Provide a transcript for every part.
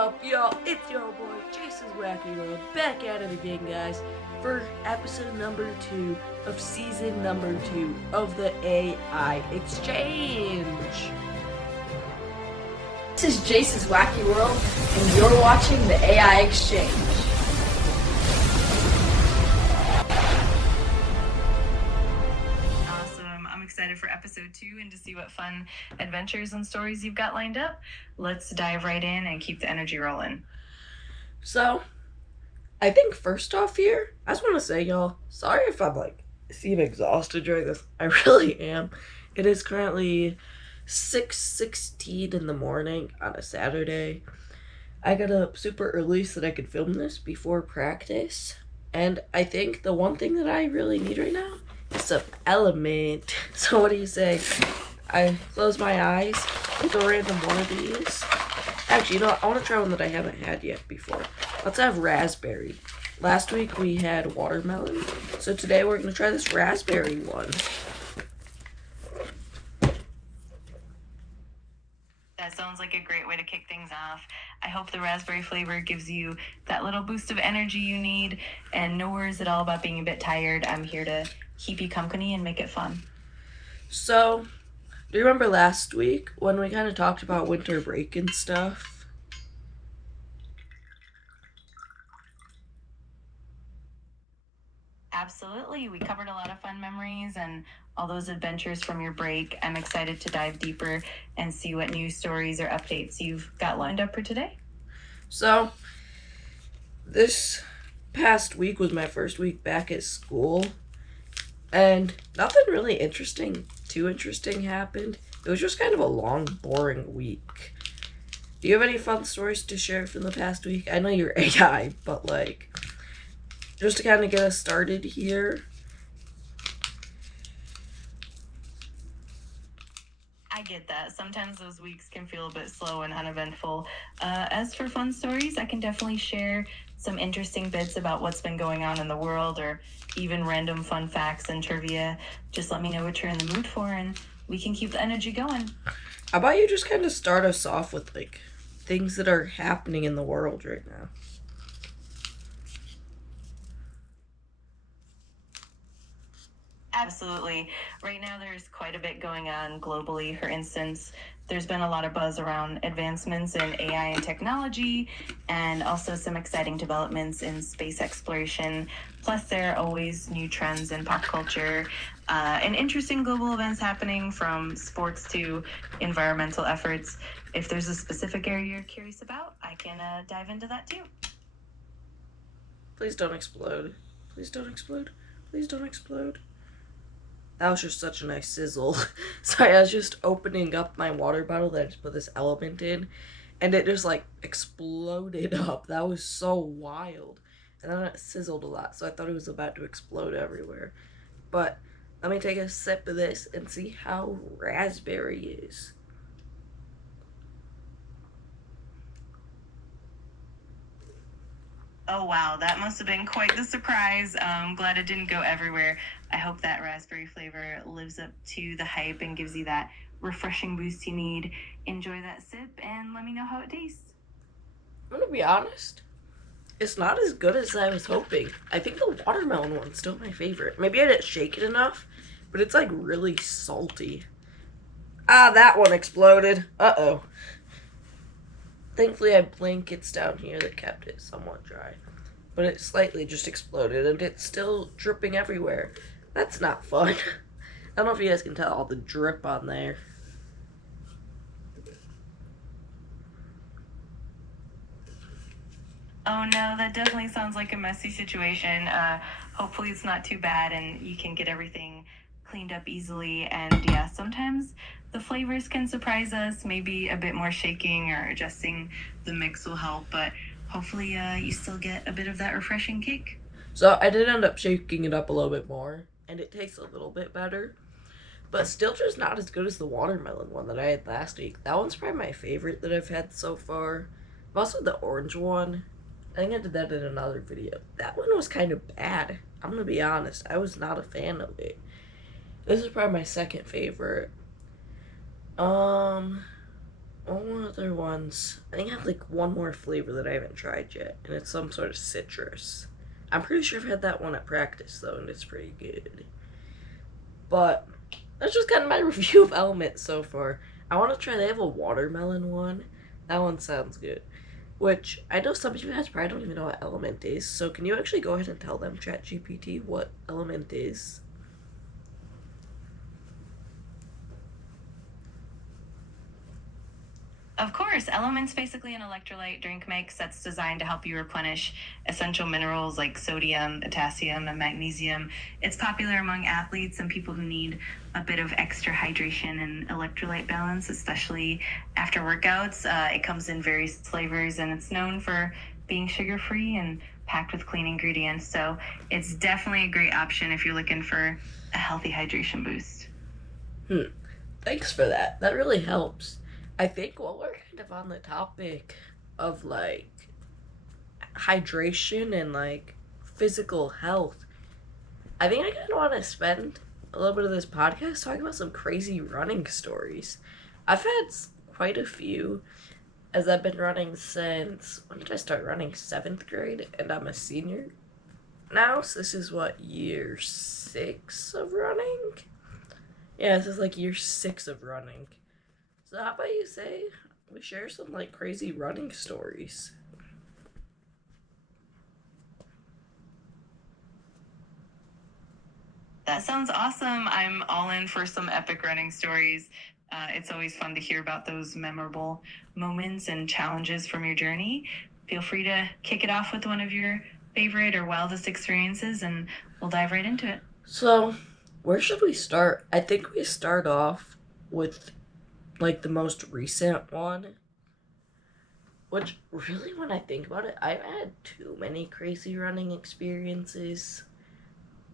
up, y'all? It's your boy, Jason's Wacky World, back at it again, guys, for episode number 2 of season number 2 of the AI Exchange. This is Jason's Wacky World, and you're watching the AI Exchange. Awesome. I'm excited for episode 2 and to see what fun adventures and stories you've got lined up. Let's dive right in and keep the energy rolling. So, I think first off here, I just want to say, y'all, sorry if I'm seem exhausted during this. I really am. It is currently 6:16 in the morning on a Saturday. I got up super early so that I could film this before practice. And I think the one thing that I really need right now is some element. So what do you say? I close my eyes with a random one of these. Actually, you know what? I want to try one that I haven't had yet before. Let's have raspberry. Last week we had watermelon. So today we're going to try this raspberry one. That sounds like a great way to kick things off. I hope the raspberry flavor gives you that little boost of energy you need, and no worries at all about being a bit tired. I'm here to keep you company and make it fun. So, do you remember last week when we kind of talked about winter break and stuff? Absolutely. We covered a lot of fun memories and all those adventures from your break. I'm excited to dive deeper and see what news stories or updates you've got lined up for today. So, this past week was my first week back at school, and nothing really too interesting happened. It was just kind of a long, boring week. Do you have any fun stories to share from the past week? I know you're AI, but just to kind of get us started here. I get that. Sometimes those weeks can feel a bit slow and uneventful. As for fun stories, I can definitely share some interesting bits about what's been going on in the world, or even random fun facts and trivia. Just let me know what you're in the mood for, and we can keep the energy going. How about you just kind of start us off with things that are happening in the world right now? Absolutely. Right now, there's quite a bit going on globally. For instance, there's been a lot of buzz around advancements in AI and technology, and also some exciting developments in space exploration. Plus, there are always new trends in pop culture and interesting global events happening, from sports to environmental efforts. If there's a specific area you're curious about, I can dive into that too. Please don't explode. Please don't explode. Please don't explode. That was just such a nice sizzle. Sorry, I was just opening up my water bottle that I just put this element in, and it just exploded up. That was so wild. And then it sizzled a lot, so I thought it was about to explode everywhere. But let me take a sip of this and see how raspberry is. Oh, wow. That must have been quite the surprise. I'm glad it didn't go everywhere. I hope that raspberry flavor lives up to the hype and gives you that refreshing boost you need. Enjoy that sip and let me know how it tastes. I'm gonna be honest. It's not as good as I was hoping. I think the watermelon one's still my favorite. Maybe I didn't shake it enough, but it's really salty. Ah, that one exploded. Uh-oh. Thankfully, I have blankets down here that kept it somewhat dry. But it slightly just exploded, and it's still dripping everywhere. That's not fun. I don't know if you guys can tell all the drip on there. Oh, no, that definitely sounds like a messy situation. Hopefully it's not too bad and you can get everything cleaned up easily. And yeah, sometimes the flavors can surprise us. Maybe a bit more shaking or adjusting the mix will help, but hopefully you still get a bit of that refreshing kick. So I did end up shaking it up a little bit more, and it tastes a little bit better. But still just not as good as the watermelon one that I had last week. That one's probably my favorite that I've had so far. Also the orange one. I think I did that in another video. That one was kind of bad. I'm gonna be honest. I was not a fan of it. This is probably my second favorite. What All other ones, I think I have like one more flavor that I haven't tried yet, and it's some sort of citrus. I'm pretty sure I've had that one at practice though, and it's pretty good. But that's just kind of my review of Element so far. I want to try. They have a watermelon one. That one sounds good. Which I know some of you guys probably don't even know what Element is. So can you actually go ahead and tell them, ChatGPT, what Element is? Of course, Element's basically an electrolyte drink mix that's designed to help you replenish essential minerals like sodium, potassium, and magnesium. It's popular among athletes and people who need a bit of extra hydration and electrolyte balance, especially after workouts. It comes in various flavors and it's known for being sugar-free and packed with clean ingredients. So it's definitely a great option if you're looking for a healthy hydration boost. Thanks for that. That really helps. I think while we're kind of on the topic of like hydration and like physical health, I think I kind of want to spend a little bit of this podcast talking about some crazy running stories. I've had quite a few as I've been running since, when did I start running? 7th grade, and I'm a senior now, so this is what, year 6 of running? Yeah, this is like year 6 of running. So how about you say we share some like crazy running stories? That sounds awesome. I'm all in for some epic running stories. It's always fun to hear about those memorable moments and challenges from your journey. Feel free to kick it off with one of your favorite or wildest experiences, and we'll dive right into it. So, where should we start? I think we start off with like the most recent one. Which, really, when I think about it, I've had too many crazy running experiences.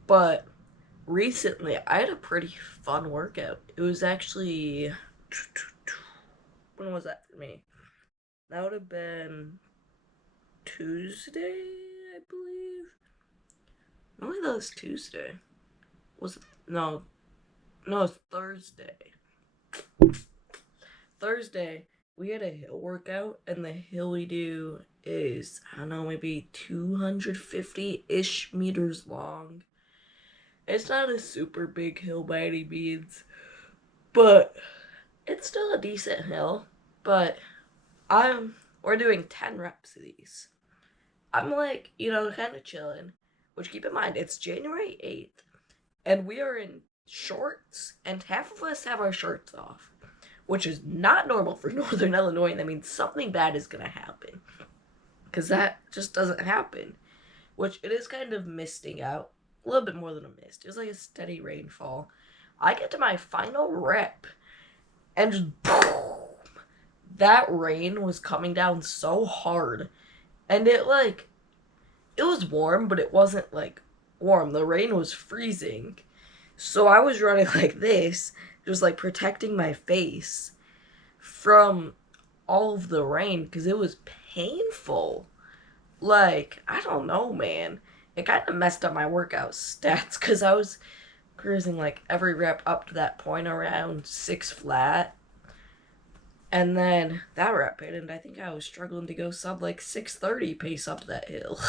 But recently, I had a pretty fun workout. It was actually. When was that for me? That would have been Tuesday, I believe. No, that was Tuesday. Was it? No, it was Thursday. Thursday, we had a hill workout, and the hill we do is, I don't know, maybe 250-ish meters long. It's not a super big hill by any means, but it's still a decent hill. But we're doing 10 reps of these. I'm like, kind of chilling. Which, keep in mind, it's January 8th, and we are in shorts, and half of us have our shirts off, which is not normal for Northern Illinois, and that means something bad is going to happen. Because that just doesn't happen. Which, it is kind of misting out. A little bit more than a mist. It was like a steady rainfall. I get to my final rep, and just boom, that rain was coming down so hard. And it was warm, but it wasn't like warm. The rain was freezing. So I was running like this, just like protecting my face from all of the rain because it was painful. Like, I don't know, man. It kind of messed up my workout stats because I was cruising like every rep up to that point around 6 flat. And then that rep hit, and I think I was struggling to go sub like 6:30 pace up that hill.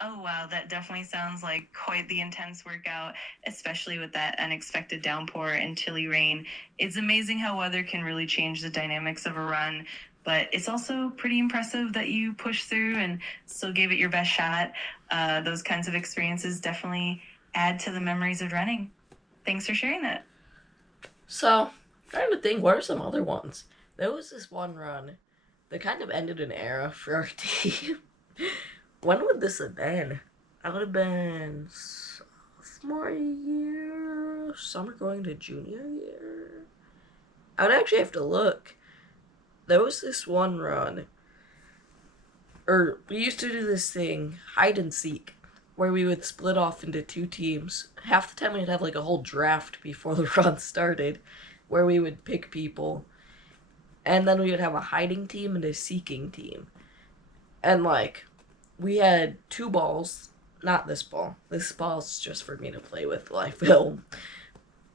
Oh, wow. That definitely sounds like quite the intense workout, especially with that unexpected downpour and chilly rain. It's amazing how weather can really change the dynamics of a run, but it's also pretty impressive that you pushed through and still gave it your best shot. Those kinds of experiences definitely add to the memories of running. Thanks for sharing that. So, trying to think, what are some other ones? There was this one run that kind of ended an era for our team. When would this have been? I would have been sophomore year, summer going to junior year. I would actually have to look. There was this one run, or we used to do this thing, hide and seek, where we would split off into 2 teams. Half the time we'd have like a whole draft before the run started, where we would pick people, and then we would have a hiding team and a seeking team. And like, we had 2 balls, not this ball. This ball's just for me to play with while I film.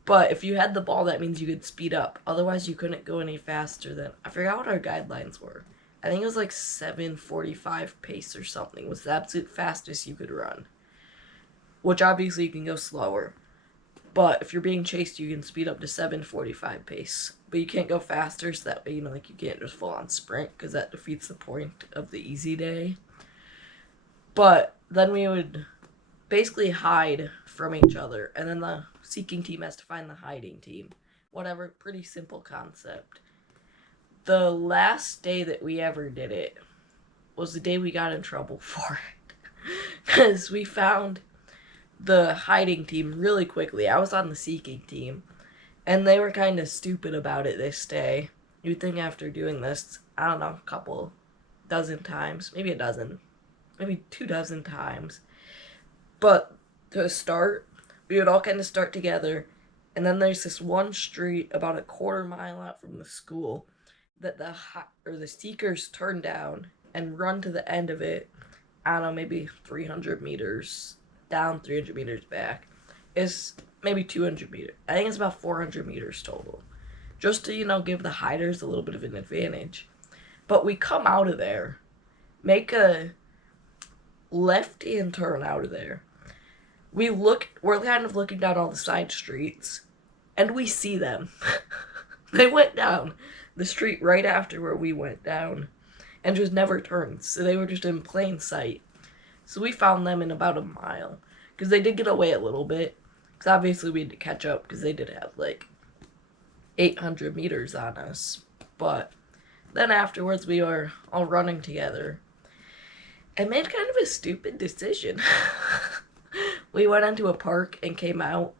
But if you had the ball, that means you could speed up. Otherwise, you couldn't go any faster than, I forgot what our guidelines were. I think it was like 7:45 pace or something was the absolute fastest you could run. Which obviously you can go slower. But if you're being chased, you can speed up to 7:45 pace. But you can't go faster, so that way, you know, like you can't just full on sprint, because that defeats the point of the easy day. But then we would basically hide from each other, and then the seeking team has to find the hiding team. Whatever, pretty simple concept. The last day that we ever did it was the day we got in trouble for it. Because we found the hiding team really quickly. I was on the seeking team, and they were kind of stupid about it this day. You'd think after doing this, I don't know, a couple dozen times, maybe a dozen, maybe 24 times. But to start, we would all kind of start together, and then there's this one street about a quarter mile out from the school that the seekers turn down and run to the end of it. I don't know, maybe 300 meters down, 300 meters back. Is maybe 200 meters. I think it's about 400 meters total. Just to, you know, give the hiders a little bit of an advantage. But we come out of there, make a left-hand turn out of there. We're kind of looking down all the side streets, and we see them. They went down the street right after where we went down, and just never turned, so they were just in plain sight. So we found them in about a mile, because they did get away a little bit, because obviously we had to catch up, because they did have like 800 meters on us. But then afterwards we were all running together, and made kind of a stupid decision. We went into a park and came out,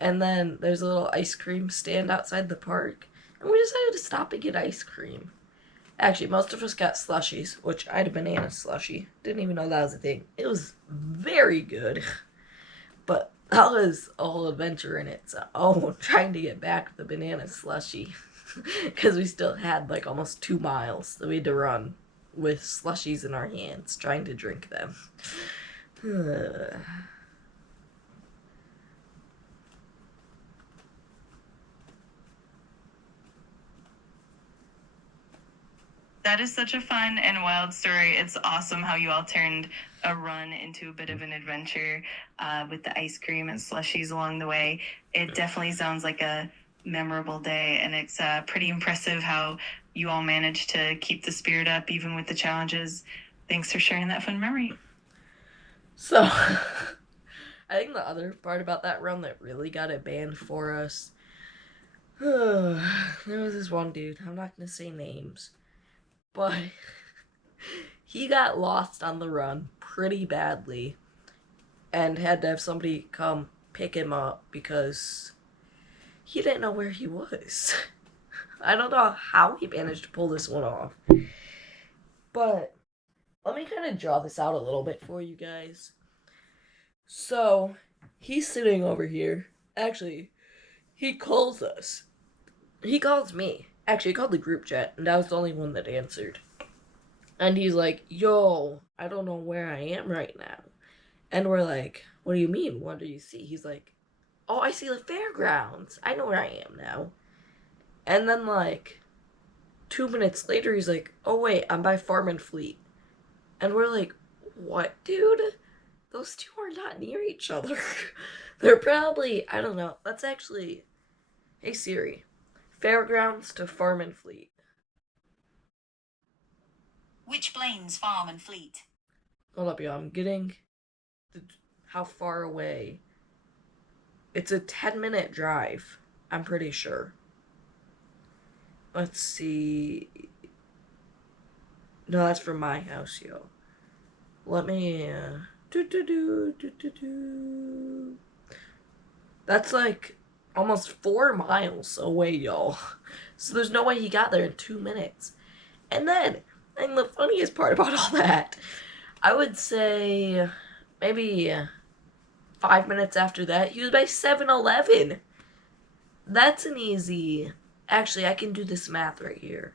and then there's a little ice cream stand outside the park, and we decided to stop and get ice cream. Actually, most of us got slushies, which I had a banana slushie. Didn't even know that was a thing. It was very good, but that was a whole adventure in its own, trying to get back the banana slushie, because we still had like almost 2 miles that we had to run with slushies in our hands, trying to drink them. That is such a fun and wild story. It's awesome how you all turned a run into a bit of an adventure with the ice cream and slushies along the way. It definitely sounds like a memorable day, and it's pretty impressive how you all managed to keep the spirit up even with the challenges. Thanks for sharing that fun memory. So, I think the other part about that run that really got it banned for us, there was this one dude, I'm not going to say names, but he got lost on the run pretty badly and had to have somebody come pick him up because he didn't know where he was. I don't know how he managed to pull this one off. But let me kind of draw this out a little bit for you guys. So, he's sitting over here. Actually, he calls us. He calls me. Actually, he called the group chat, and I was the only one that answered. And he's like, yo, I don't know where I am right now. And we're like, what do you mean? What do you see? He's like, oh, I see the fairgrounds. I know where I am now. And then, like, 2 minutes later, he's like, oh, wait, I'm by Farm and Fleet. And we're like, what, dude? Those two are not near each other. They're probably, I don't know. That's actually, hey, Siri, Fairgrounds to Farm and Fleet. Which Blaine's Farm and Fleet? Hold up, y'all. I'm getting how far away. It's a 10-minute drive, I'm pretty sure. Let's see. No, that's from my house, yo. Let me, That's like almost 4 miles away, y'all. So there's no way he got there in 2 minutes. And the funniest part about all that, I would say maybe 5 minutes after that, he was by 7-Eleven. That's an easy... Actually, I can do this math right here.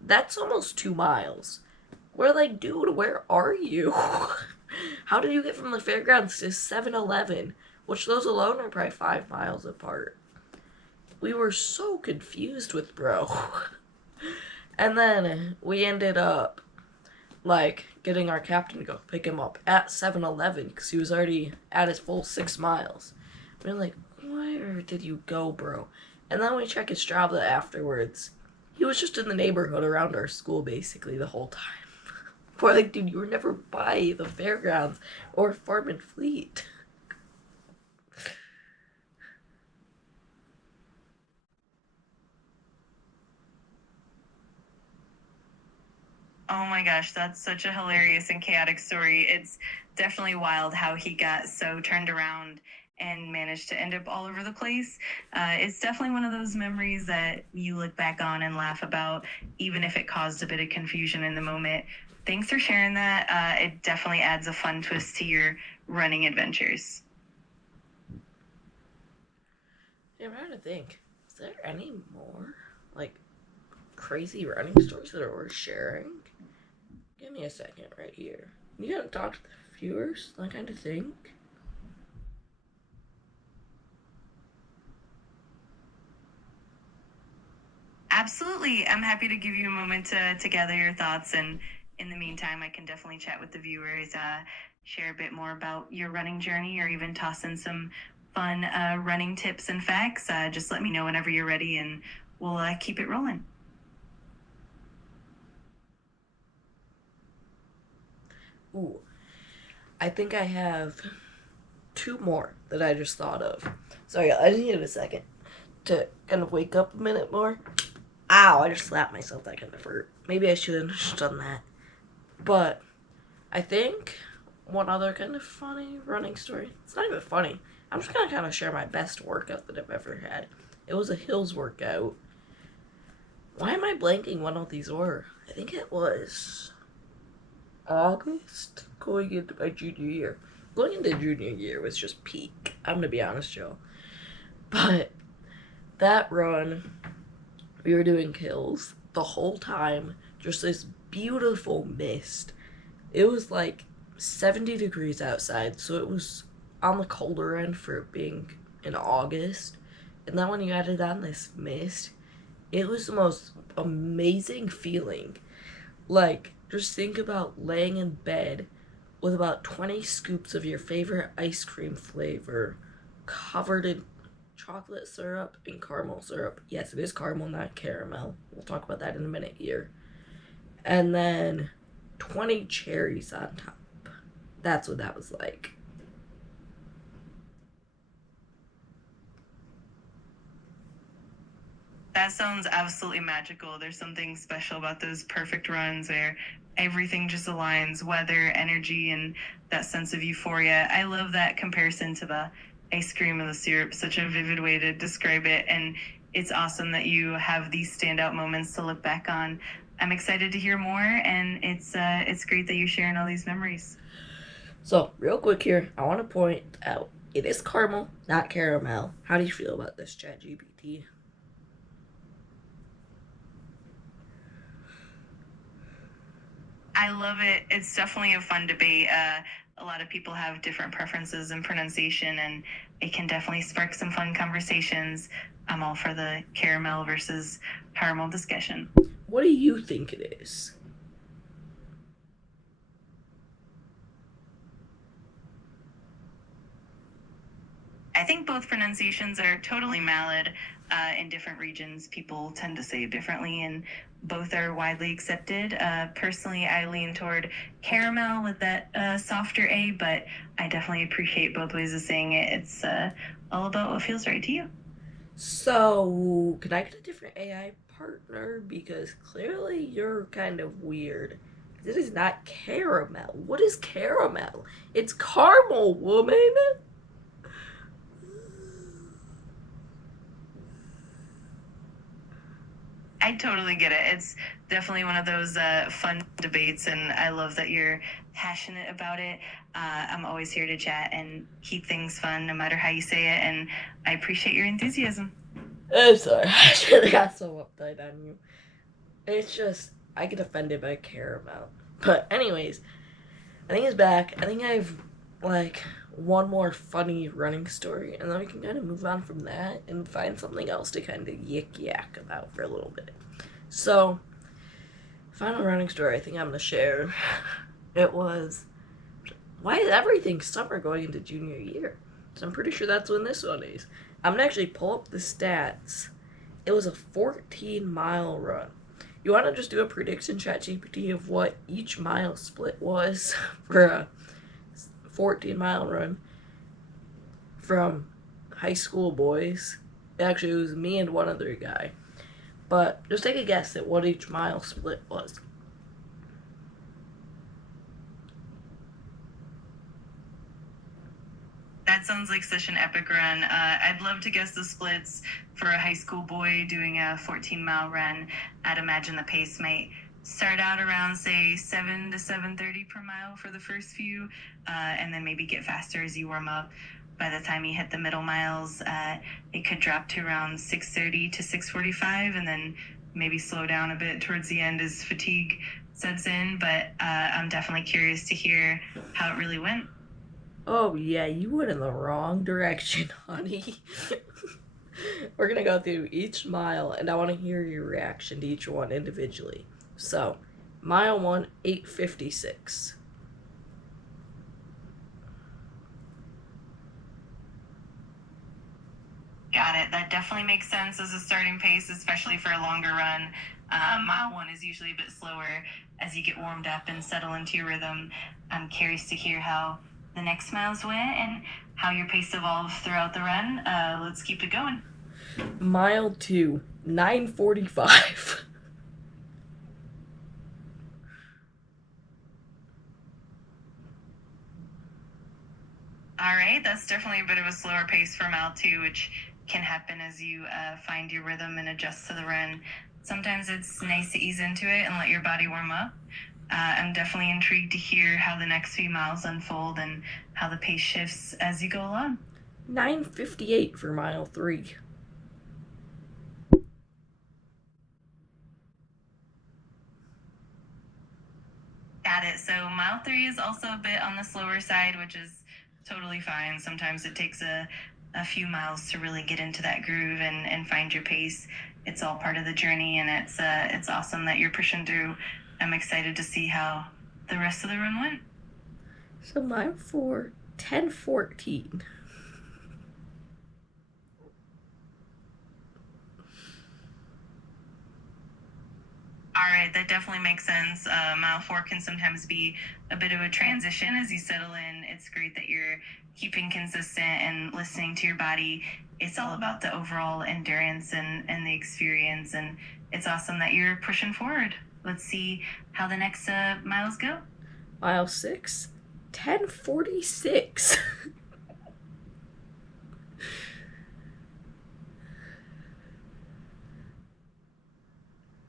That's almost 2 miles. We're like, dude, where are you? How did you get from the fairgrounds to 7-Eleven? Which those alone are probably 5 miles apart. we were so confused with bro. And then we ended up, like, getting our captain to go pick him up at 7-Eleven because he was already at his full 6 miles. We were like, where did you go, bro? And then we check his Strava afterwards. He was just in the neighborhood around our school, basically, the whole time. We're like, dude, you were never by the fairgrounds or Farm and Fleet. Oh my gosh, that's such a hilarious and chaotic story. It's definitely wild how he got so turned around and managed to end up all over the place. It's definitely one of those memories that you look back on and laugh about, even if it caused a bit of confusion in the moment. Thanks for sharing that. It definitely adds a fun twist to your running adventures. Yeah, I'm trying to think. Is there any more, like, crazy running stories that are worth sharing? Give me a second right here. You gotta talk to the viewers, that kind of thing. Absolutely. I'm happy to give you a moment to gather your thoughts. And in the meantime, I can definitely chat with the viewers, share a bit more about your running journey, or even toss in some fun running tips and facts. Just let me know whenever you're ready, and we'll keep it rolling. Ooh, I think I have 2 more that I just thought of. Sorry, I just needed a second to kind of wake up a minute more. Ow, I just slapped myself. That kind of hurt. Maybe I shouldn't have just done that. But I think one other kind of funny running story. It's not even funny. I'm just going to kind of share my best workout that I've ever had. It was a hills workout. Why am I blanking when all these were? I think it was August going into my junior year. Going into junior year was just peak. I'm going to be honest, Joe. But that run, we were doing hills the whole time. Just this beautiful mist. It was like 70 degrees outside, so it was on the colder end for being in August. And then when you added on this mist, it was the most amazing feeling. Like, just think about laying in bed with about 20 scoops of your favorite ice cream flavor covered in chocolate syrup and caramel syrup. Yes, it is caramel, not caramel. We'll talk about that in a minute here. And then 20 cherries on top. That's what that was like. That sounds absolutely magical. There's something special about those perfect runs where everything just aligns, weather, energy, and that sense of euphoria. I love that comparison to the ice cream and the syrup. Such a vivid way to describe it. And it's awesome that you have these standout moments to look back on. I'm excited to hear more, and it's great that you're sharing all these memories. So, real quick here, I want to point out, it is caramel, not caramel. How do you feel about this, ChatGPT? I love it. It's definitely a fun debate. A lot of people have different preferences in pronunciation, and it can definitely spark some fun conversations. I'm all for the caramel versus caramel discussion. What do you think it is? I think both pronunciations are totally valid. In different regions, people tend to say it differently, and both are widely accepted. Personally, I lean toward caramel with that softer A, but I definitely appreciate both ways of saying it. It's all about what feels right to you. So, can I get a different AI partner? Because clearly you're kind of weird. This is not caramel. What is caramel? It's caramel, woman! I totally get it. It's definitely one of those fun debates, and I love that you're passionate about it. I'm always here to chat and keep things fun, no matter how you say it, and I appreciate your enthusiasm. I'm sorry, I should have got so uptight on you. It's just, I get offended by caramel. But anyways, I think it's back. I think I've, like, one more funny running story, and then we can kind of move on from that and find something else to kind of yak about for a little bit. So, final running story I think I'm going to share. It was, why is everything summer going into junior year? So I'm pretty sure that's when this one is. I'm going to actually pull up the stats. It was a 14-mile run. You want to just do a prediction, ChatGPT, of what each mile split was for a 14-mile run from high school boys. Actually, it was me and one other guy. But just take a guess at what each mile split was. That sounds like such an epic run. I'd love to guess the splits for a high school boy doing a 14-mile run. I'd imagine the pace might start out around, say, 7 to 7:30 per mile for the first few, and then maybe get faster as you warm up. By the time you hit the middle miles, it could drop to around 6:30 to 6:45, and then maybe slow down a bit towards the end as fatigue sets in. But I'm definitely curious to hear how it really went. Oh, yeah, you went in the wrong direction, honey. We're going to go through each mile, and I want to hear your reaction to each one individually. So, mile 1, 8:56. Got it. That definitely makes sense as a starting pace, especially for a longer run. Mile 1 is usually a bit slower as you get warmed up and settle into your rhythm. I'm curious to hear how the next miles went and how your pace evolved throughout the run. Let's keep it going. Mile 2, 9:45. All right, that's definitely a bit of a slower pace for mile 2, which can happen as you find your rhythm and adjust to the run. Sometimes it's nice to ease into it and let your body warm up. I'm definitely intrigued to hear how the next few miles unfold and how the pace shifts as you go along. 9:58 for mile 3. Got it. So mile 3 is also a bit on the slower side, which is totally fine. Sometimes it takes a few miles to really get into that groove and find your pace. It's all part of the journey, and it's awesome that you're pushing through. I'm excited to see how the rest of the run went. So mile 4, 10:14. All right, that definitely makes sense. Mile 4 can sometimes be a bit of a transition as you settle in. It's great that you're keeping consistent and listening to your body. It's all about the overall endurance and the experience, and it's awesome that you're pushing forward. Let's see how the next miles go. Mile 6, 10:46.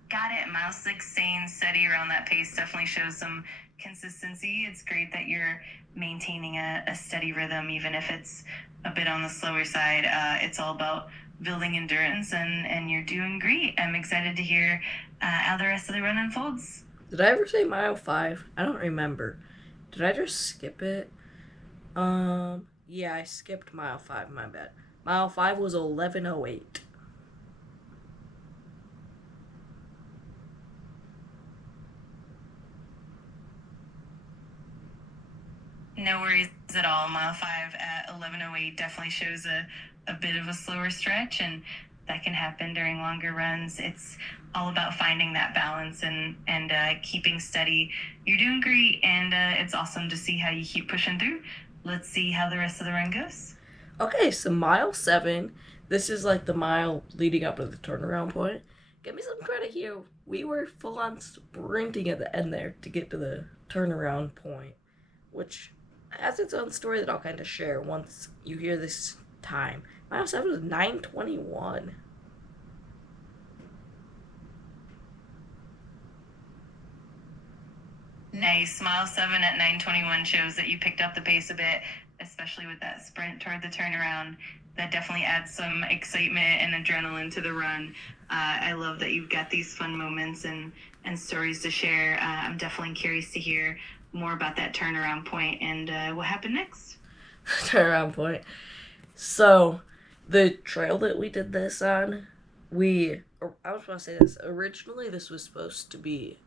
Got it. Mile 6 staying steady around that pace definitely shows some consistency. It's great that you're maintaining a steady rhythm, even if it's a bit on the slower side. It's all about building endurance, and you're doing great. I'm excited to hear how the rest of the run unfolds. Did I ever say mile 5? I don't remember. Did I just skip it? Yeah, I skipped mile 5, my bad. Mile 5 was 11:08. No worries at all. Mile 5 at 11:08 definitely shows a bit of a slower stretch, and that can happen during longer runs. It's all about finding that balance and keeping steady. You're doing great, and it's awesome to see how you keep pushing through. Let's see how the rest of the run goes. Okay, so mile 7. This is like the mile leading up to the turnaround point. Give me some credit here. We were full on sprinting at the end there to get to the turnaround point, which has its own story that I'll kind of share once you hear this time. Mile 7 is 9:21. Nice. Mile 7 at 9:21 shows that you picked up the pace a bit, especially with that sprint toward the turnaround. That definitely adds some excitement and adrenaline to the run. I love that you've got these fun moments and stories to share. I'm definitely curious to hear more about that turnaround point and what happened next. turnaround point. So, the trail that we did this on, I was going to say this. Originally, this was supposed to be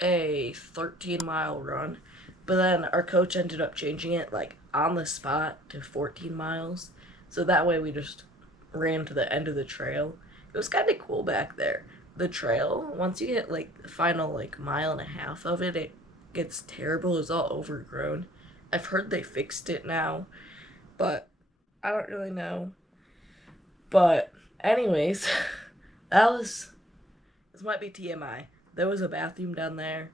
a 13-mile run, but then our coach ended up changing it, like, on the spot to 14 miles. So that way we just ran to the end of the trail. It was kind of cool back there. The trail, once you get, like, the final, like, mile and a half of it, it gets terrible. It's all overgrown. I've heard they fixed it now, but I don't really know. But anyways, this might be TMI. There was a bathroom down there.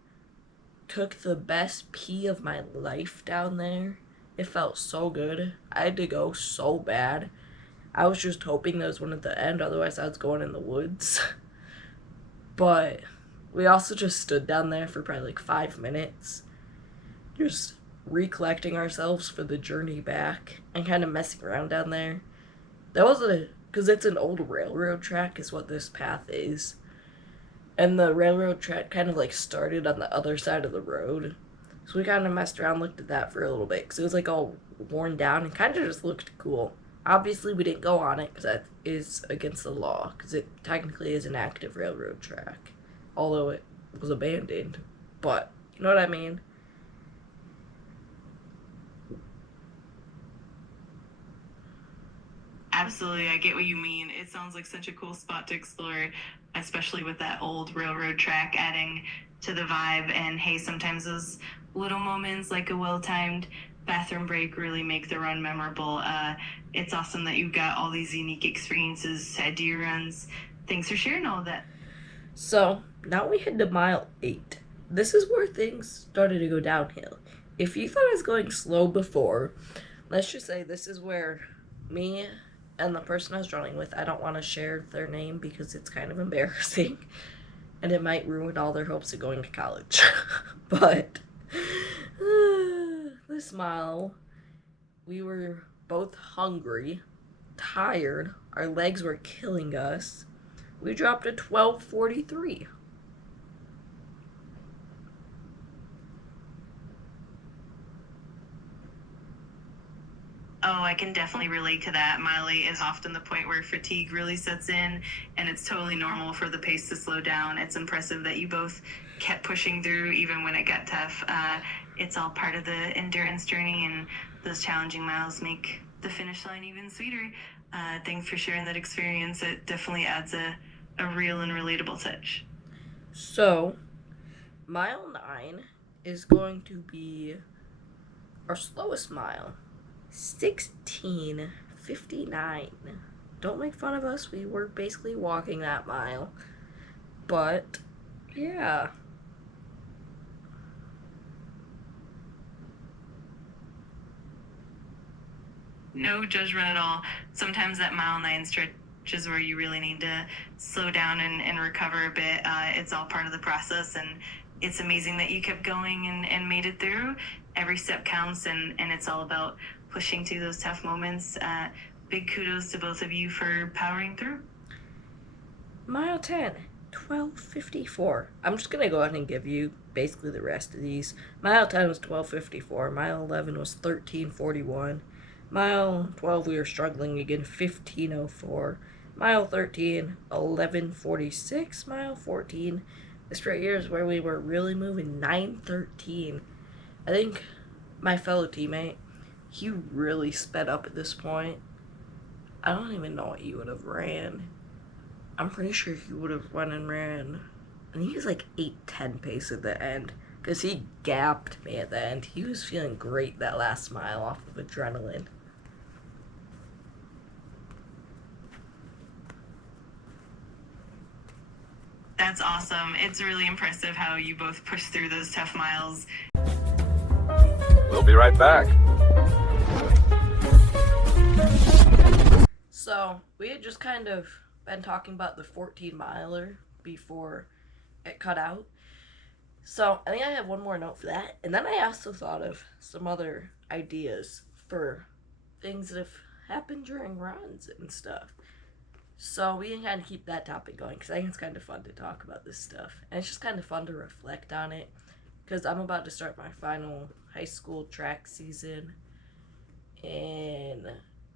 Took the best pee of my life down there. It felt so good. I had to go so bad. I was just hoping there was one at the end, otherwise I was going in the woods. But we also just stood down there for probably like 5 minutes, just recollecting ourselves for the journey back and kind of messing around down there. That was because it's an old railroad track is what this path is. And the railroad track kind of like started on the other side of the road. So we kind of messed around, looked at that for a little bit because it was like all worn down and kind of just looked cool. Obviously, we didn't go on it because that is against the law because it technically is an active railroad track, although it was abandoned. But you know what I mean? Absolutely, I get what you mean. It sounds like such a cool spot to explore, especially with that old railroad track adding to the vibe. And hey, sometimes those little moments like a well-timed bathroom break really make the run memorable. It's awesome that you've got all these unique experiences at do your runs. Thanks for sharing all of that. So now we head to mile 8. This is where things started to go downhill. If you thought I was going slow before, let's just say this is where me and the person I was running with, I don't want to share their name because it's kind of embarrassing and it might ruin all their hopes of going to college. But this mile, we were both hungry, tired, our legs were killing us. We dropped a 12:43. Oh, I can definitely relate to that. Miley is often the point where fatigue really sets in, and it's totally normal for the pace to slow down. It's impressive that you both kept pushing through even when it got tough. It's all part of the endurance journey, and those challenging miles make the finish line even sweeter. Thanks for sharing that experience. It definitely adds a real and relatable touch. So, mile 9 is going to be our slowest mile. 16:59. Don't make fun of us. We were basically walking that mile. But, yeah. No judgment at all. Sometimes that mile 9 stretch is where you really need to slow down and recover a bit. It's all part of the process, and it's amazing that you kept going and made it through. Every step counts, and it's all about pushing through those tough moments. Big kudos to both of you for powering through. Mile 10, 12:54. I'm just going to go ahead and give you basically the rest of these. Mile 10 was 12:54. Mile 11 was 13:41. Mile 12, we were struggling again, 15:04. Mile 13, 11:46. Mile 14, this right here is where we were really moving, 9:13. I think my fellow teammate, he really sped up at this point. I don't even know what he would have ran. I'm pretty sure he would have run and ran. And he was like 8:10 pace at the end. Because he gapped me at the end. He was feeling great that last mile off of adrenaline. That's awesome. It's really impressive how you both push through those tough miles. We'll be right back. So, we had just kind of been talking about the 14-miler before it cut out. So, I think I have one more note for that. And then I also thought of some other ideas for things that have happened during runs and stuff. So, we can kind of keep that topic going because I think it's kind of fun to talk about this stuff. And it's just kind of fun to reflect on it because I'm about to start my final high school track season. in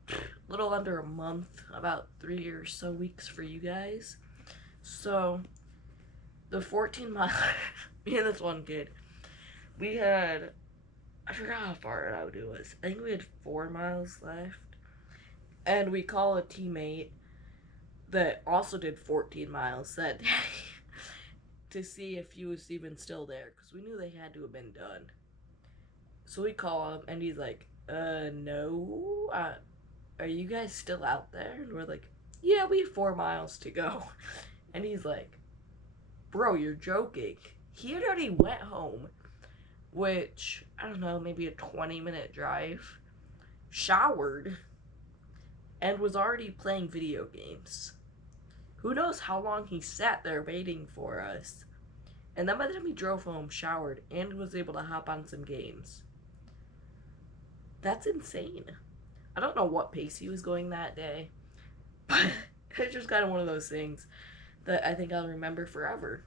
a little under a month, about 3 or so weeks for you guys. So, the 14 mile, me and this one kid, we had, I forgot how far out it was. I think we had 4 miles left. And we call a teammate that also did 14 miles that day to see if he was even still there, because we knew they had to have been done. So we call him, and he's like, no, are you guys still out there? And we're like, yeah, we have 4 miles to go. And he's like, bro, you're joking. He had already went home, which, I don't know, maybe a 20-minute drive, showered, and was already playing video games. Who knows how long he sat there waiting for us. And then by the time he drove home, showered, and was able to hop on some games. That's insane. I don't know what pace he was going that day, but it's just kind of one of those things that I think I'll remember forever.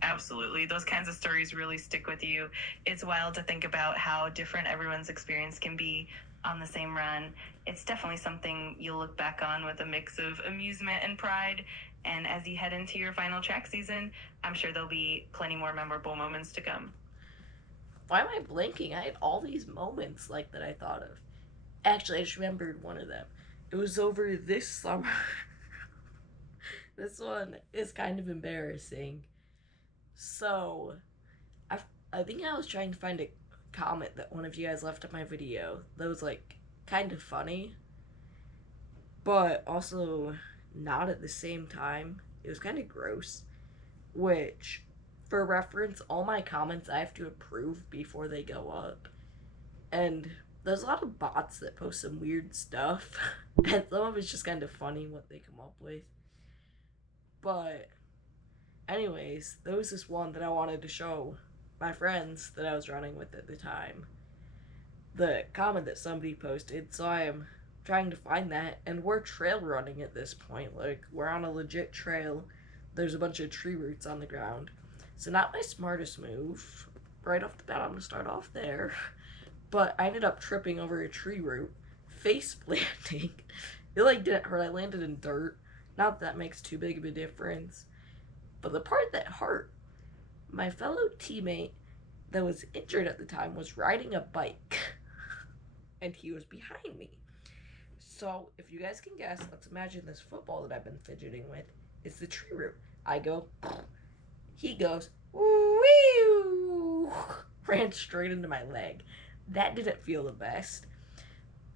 Absolutely. Those kinds of stories really stick with you. It's wild to think about how different everyone's experience can be on the same run. It's definitely something you'll look back on with a mix of amusement and pride. And as you head into your final track season, I'm sure there'll be plenty more memorable moments to come. Why am I blanking? I had all these moments like that I thought of. Actually, I just remembered one of them. It was over this summer. This one is kind of embarrassing. So, I think I was trying to find a comment that one of you guys left on my video that was, like, kind of funny, but also not at the same time. It was kind of gross, which, for reference, all my comments I have to approve before they go up. And there's a lot of bots that post some weird stuff, and some of it's just kind of funny what they come up with. But anyways, there was this one that I wanted to show my friends that I was running with at the time. The comment that somebody posted, so I am trying to find that, and we're trail running at this point. Like, we're on a legit trail. There's a bunch of tree roots on the ground. So not my smartest move. Right off the bat, I'm gonna start off there. But I ended up tripping over a tree root, face planting. It like didn't hurt. I landed in dirt. Not that makes too big of a difference. But the part that hurt, my fellow teammate that was injured at the time was riding a bike. And he was behind me. So, if you guys can guess, let's imagine this football that I've been fidgeting with is the tree root. I go, he goes, woo! Ran straight into my leg. That didn't feel the best.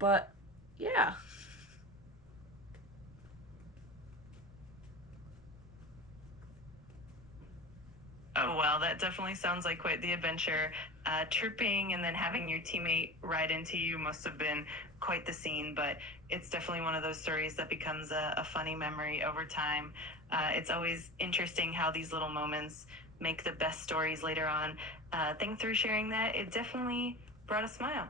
But, yeah. Oh, wow, that definitely sounds like quite the adventure. Tripping and then having your teammate ride into you must have been quite the scene, but it's definitely one of those stories that becomes a funny memory over time. It's always interesting how these little moments make the best stories later on. Thanks for sharing that. It definitely brought a smile.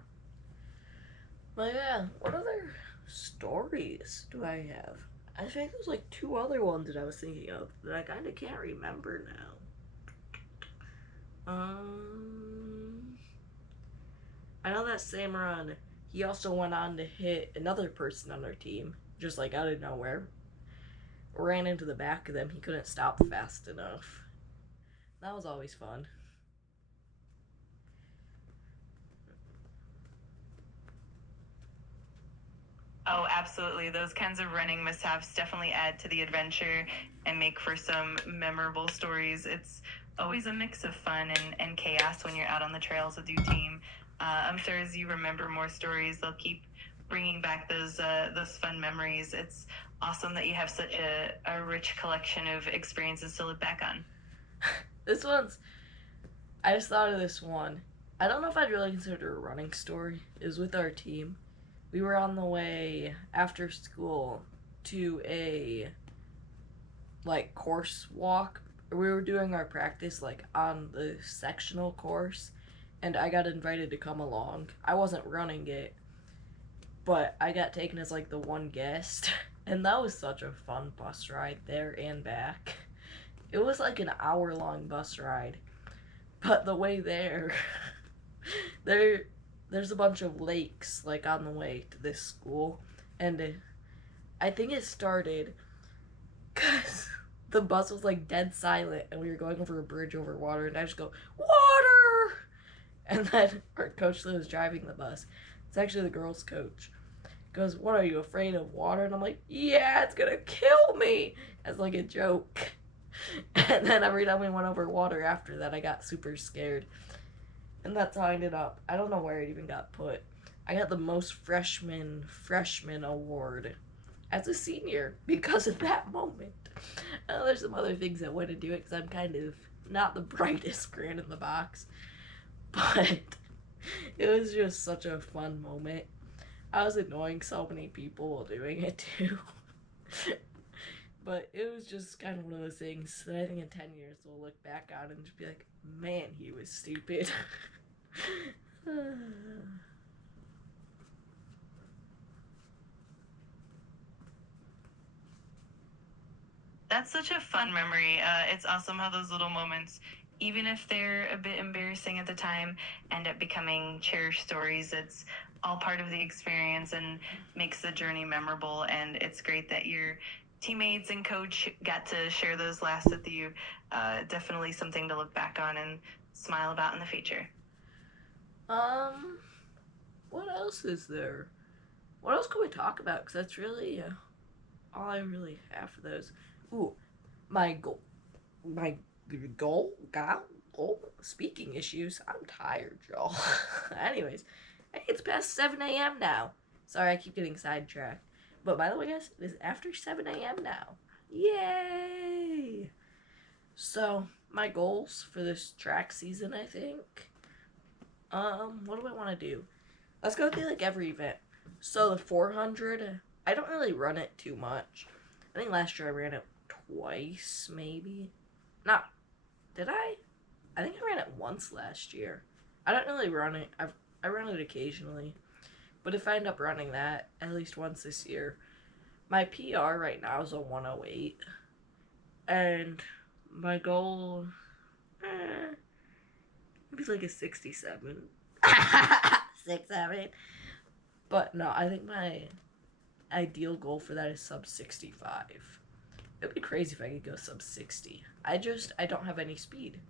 But yeah, what other stories do I have? I think there's like 2 other ones that I was thinking of that I kind of can't remember now. I know that same run, he also went on to hit another person on our team, just like out of nowhere. Ran into the back of them, he couldn't stop fast enough. That was always fun. Oh, absolutely. Those kinds of running mishaps definitely add to the adventure and make for some memorable stories. It's always a mix of fun and chaos when you're out on the trails with your team. I'm sure as you remember more stories, they'll keep bringing back those fun memories. It's awesome that you have such a rich collection of experiences to look back on. This one's, I just thought of this one. I don't know if I'd really consider it a running story. It was with our team. We were on the way after school to a, like, course walk. We were doing our practice, like, on the sectional course, and I got invited to come along. I wasn't running it, but I got taken as, like, the one guest, and that was such a fun bus ride there and back. It was like an hour-long bus ride. But the way there, there's a bunch of lakes, like, on the way to this school. And I think it started because the bus was, like, dead silent. And we were going over a bridge over water. And I just go, water! And then our coach that was driving the bus, it's actually the girls' coach, goes, what, are you afraid of water? And I'm like, yeah, it's gonna kill me, as like a joke. And then every time we went over water after that, I got super scared. And that's how I ended up. I don't know where it even got put. I got the most freshman award as a senior because of that moment. There's some other things that went into it because I'm kind of not the brightest crayon in the box. But it was just such a fun moment. I was annoying so many people while doing it too. But it was just kind of one of those things that I think in 10 years we'll look back on and just be like, man, he was stupid. That's such a fun memory. It's awesome how those little moments, even if they're a bit embarrassing at the time, end up becoming cherished stories. It's all part of the experience and makes the journey memorable. And it's great that your teammates and coach got to share those laughs with you. Definitely something to look back on and smile about in the future. What else is there? What else can we talk about? Because that's really all I really have for those. Ooh, my goal. Speaking issues. I'm tired, y'all. Anyways, hey, it's past 7 a.m. now. Sorry, I keep getting sidetracked. But by the way, guys, it is after 7 a.m. now. Yay! So, my goals for this track season, I think. What do I want to do? Let's go through, like, every event. So, the 400, I don't really run it too much. I think last year I ran it twice, maybe. Did I? I think I ran it once last year. I don't really run it. I run it occasionally. But if I end up running that at least once this year, my PR right now is a 108. And my goal, maybe like a 67. 6-7. But no, I think my ideal goal for that is sub 65. It'd be crazy if I could go sub 60. I don't have any speed.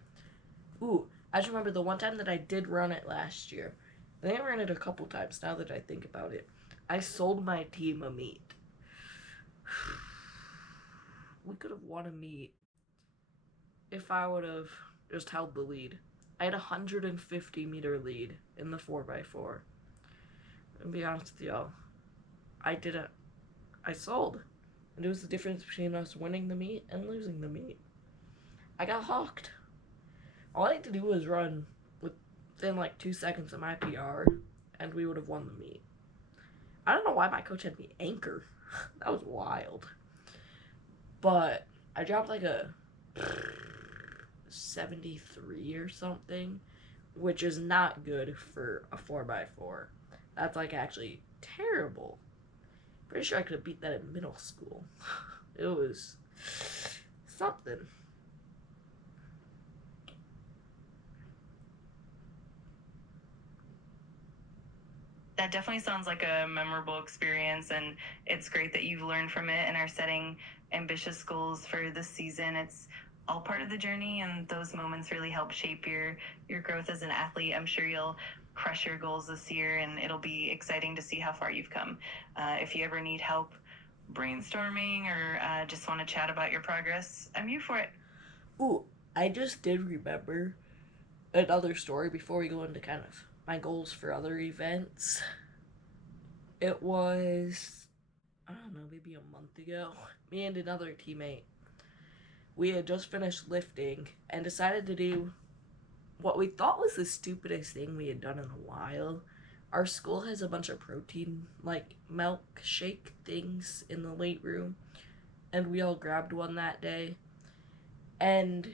Ooh, I just remember the one time that I did run it last year. I think I ran it a couple times now that I think about it. I sold my team a meet. We could have won a meet if I would have just held the lead. I had a 150-meter lead in the 4x4. And to be honest with y'all, I sold. And it was the difference between us winning the meet and losing the meet. I got hawked. All I had to do was run within like 2 seconds of my PR, and we would have won the meet. I don't know why my coach had me anchor. That was wild. But I dropped like a 73 or something, which is not good for a 4x4. That's like actually terrible. Pretty sure I could have beat that in middle school. It was something. That definitely sounds like a memorable experience, and it's great that you've learned from it and are setting ambitious goals for this season. It's all part of the journey, and those moments really help shape your growth as an athlete. I'm sure you'll crush your goals this year, and it'll be exciting to see how far you've come. If you ever need help brainstorming or just want to chat about your progress, I'm here for it. Ooh, I just did remember another story before we go into kind of my goals for other events. It was, I don't know, maybe a month ago. Me and another teammate, we had just finished lifting and decided to do what we thought was the stupidest thing we had done in a while. Our school has a bunch of protein, like milkshake things in the weight room, and we all grabbed one that day. And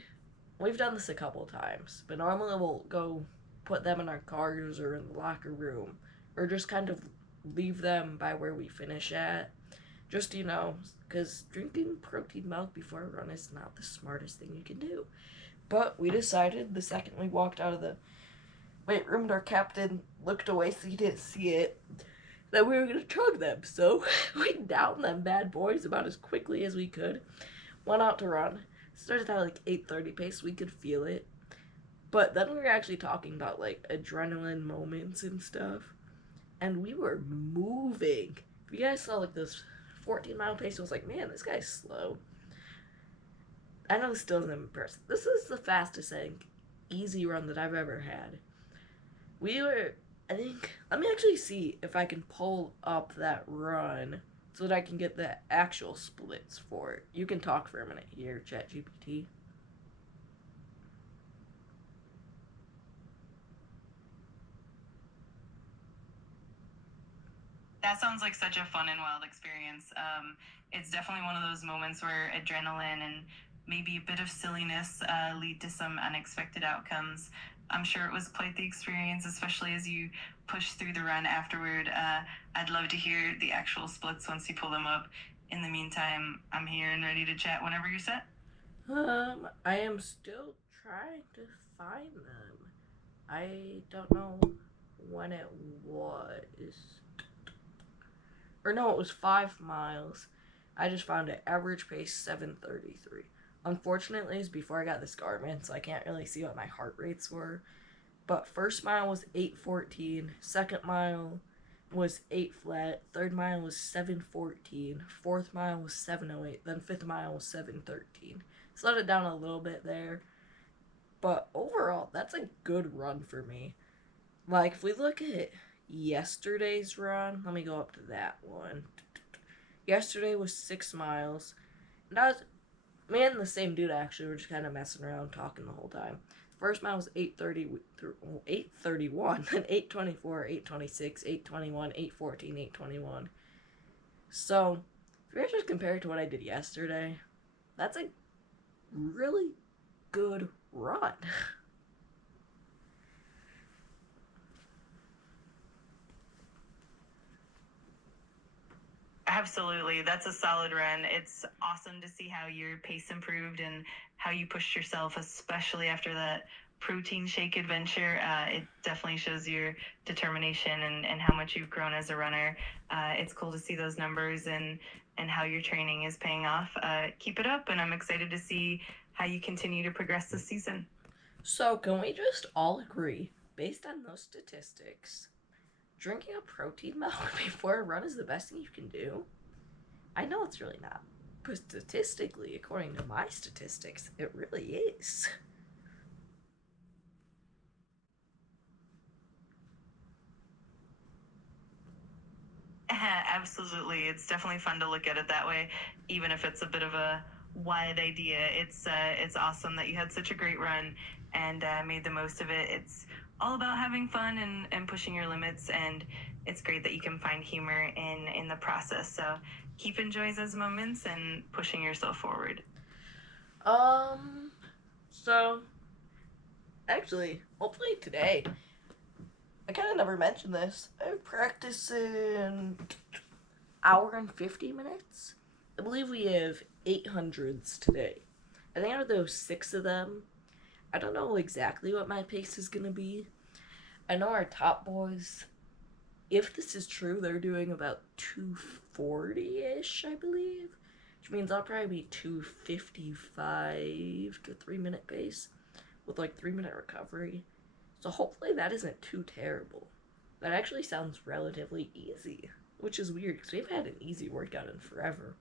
we've done this a couple times, but normally we'll go put them in our cars or in the locker room, or just kind of leave them by where we finish at. Just, because drinking protein milk before a run is not the smartest thing you can do. But we decided the second we walked out of the weight room and our captain looked away so he didn't see it, that we were going to chug them. So we downed them bad boys about as quickly as we could. Went out to run. Started at like 8:30 pace. We could feel it. But then we were actually talking about like adrenaline moments and stuff. And we were moving. If you guys saw like this 14-mile pace, I was like, man, this guy's slow. I know this still isn't impressive. This is the fastest, easy run that I've ever had. Let me actually see if I can pull up that run so that I can get the actual splits for it. You can talk for a minute here, ChatGPT. That sounds like such a fun and wild experience. It's definitely one of those moments where adrenaline and maybe a bit of silliness lead to some unexpected outcomes. I'm sure it was quite the experience, especially as you push through the run afterward. I'd love to hear the actual splits once you pull them up. In the meantime, I'm here and ready to chat whenever you're set. I am still trying to find them. I don't know when it was. Or no, it was 5 miles. I just found it. Average pace 7:33. Unfortunately, it's before I got this Garmin, so I can't really see what my heart rates were. But first mile was 8:14. Second mile was 8 flat. Third mile was 7:14. Fourth mile was 7:08. Then fifth mile was 7:13. Slowed it down a little bit there. But overall, that's a good run for me. Like, if we look at yesterday's run, let me go up to that one. Yesterday was 6 miles. And I was, me and the same dude actually were just kind of messing around, talking the whole time. First mile was 8:30, 8:31, then 8:24, 8:26, 8:21, 8:14, 8:21. So, if you guys just compare it to what I did yesterday, that's a really good run. Absolutely. That's a solid run. It's awesome to see how your pace improved and how you pushed yourself, especially after that protein shake adventure. It definitely shows your determination and how much you've grown as a runner. It's cool to see those numbers and how your training is paying off. Keep it up, and I'm excited to see how you continue to progress this season. So, can we just all agree, based on those statistics, drinking a protein milk before a run is the best thing you can do? I know it's really not, but statistically, according to my statistics, it really is. Absolutely. It's definitely fun to look at it that way, even if it's a bit of a wide idea. It's awesome that you had such a great run and made the most of it. It's all about having fun and pushing your limits, and it's great that you can find humor in the process. So keep enjoying those moments and pushing yourself forward. So, actually, hopefully today, I kind of never mentioned this. I'm practicing hour and 50 minutes. I believe we have 800s today. I think out of those 6 of them, I don't know exactly what my pace is going to be. I know our top boys, if this is true, they're doing about 240-ish, I believe. Which means I'll probably be 255 to 3-minute pace with like 3-minute recovery. So hopefully that isn't too terrible. That actually sounds relatively easy, which is weird because we've had an easy workout in forever.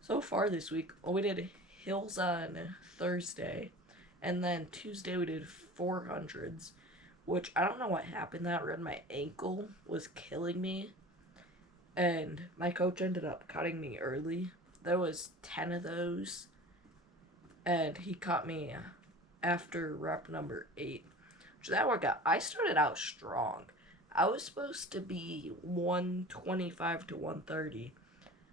So far this week, we did hills on Thursday, and then Tuesday we did 400s, which I don't know what happened that run. My ankle was killing me, and my coach ended up cutting me early. There was 10 of those, and he cut me after rep number 8. So that workout, I started out strong. I was supposed to be 125 to 130.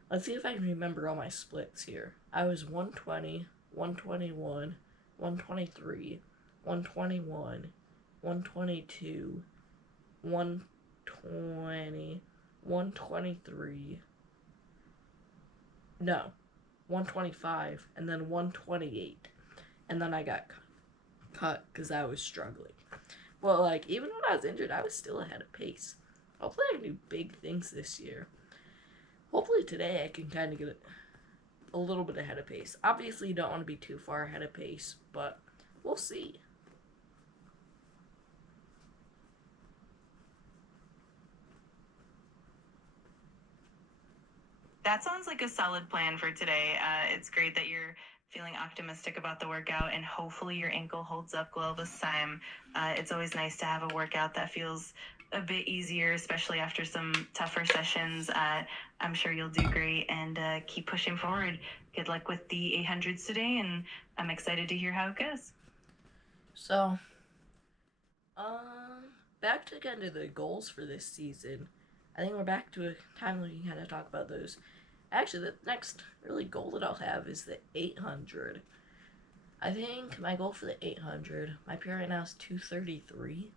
Let's see if I can remember all my splits here. I was 120, 121, 123, 121, 122, 120, 123, No, 125 and then 128. And then I got cut because I was struggling. Well, like, even when I was injured, I was still ahead of pace. Hopefully I can do big things this year. Hopefully today I can kind of get a little bit ahead of pace. Obviously you don't want to be too far ahead of pace, but we'll see. That sounds like a solid plan for today. It's great that you're feeling optimistic about the workout, and hopefully your ankle holds up well this time. It's always nice to have a workout that feels a bit easier, especially after some tougher sessions. I'm sure you'll do great, and keep pushing forward. Good luck with the 800s today, and I'm excited to hear how it goes. So, back to kind of the goals for this season. I think we're back to a time when we can kind of talk about those. Actually, the next really goal that I'll have is the 800. I think my goal for the 800, my PR right now is 233.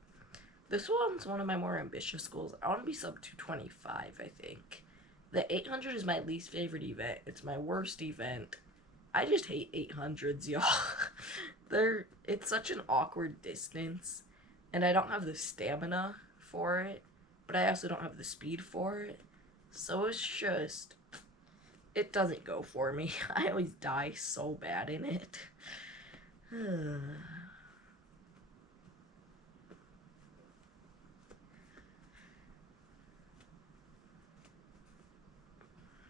This one's one of my more ambitious goals. I want to be sub 225, I think. The 800 is my least favorite event. It's my worst event. I just hate 800s, y'all. It's such an awkward distance, and I don't have the stamina for it, but I also don't have the speed for it. So it's just, it doesn't go for me. I always die so bad in it.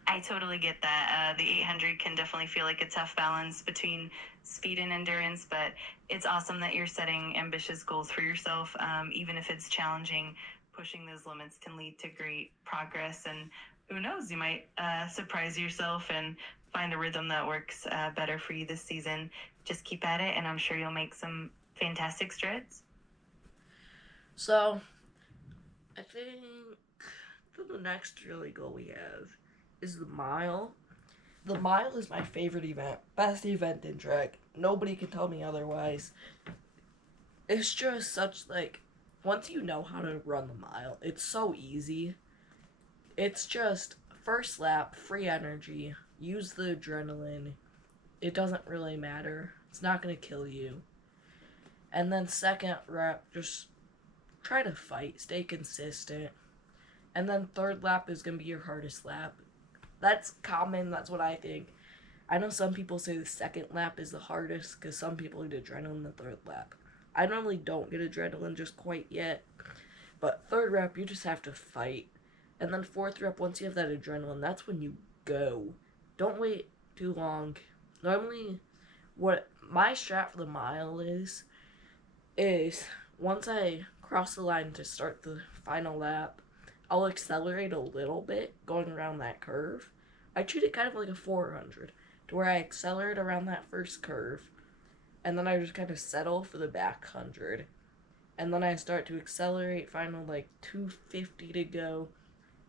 I totally get that. The 800 can definitely feel like a tough balance between speed and endurance, but it's awesome that you're setting ambitious goals for yourself. Even if it's challenging, pushing those limits can lead to great progress, and who knows, you might surprise yourself and find a rhythm that works better for you this season. Just keep at it, and I'm sure you'll make some fantastic strides. So, I think the next really goal we have is the mile. The mile is my favorite event. Best event in track. Nobody can tell me otherwise. It's just such, like, once you know how to run the mile, it's so easy. It's just first lap, free energy, use the adrenaline. It doesn't really matter. It's not going to kill you. And then second lap, just try to fight, stay consistent. And then third lap is going to be your hardest lap. That's common, that's what I think. I know some people say the second lap is the hardest because some people get adrenaline the third lap. I normally don't get adrenaline just quite yet. But third lap, you just have to fight. And then fourth lap, once you have that adrenaline, that's when you go. Don't wait too long. Normally, what my strat for the mile is once I cross the line to start the final lap, I'll accelerate a little bit going around that curve. I treat it kind of like a 400, to where I accelerate around that first curve, and then I just kind of settle for the back 100. And then I start to accelerate, final like 250 to go,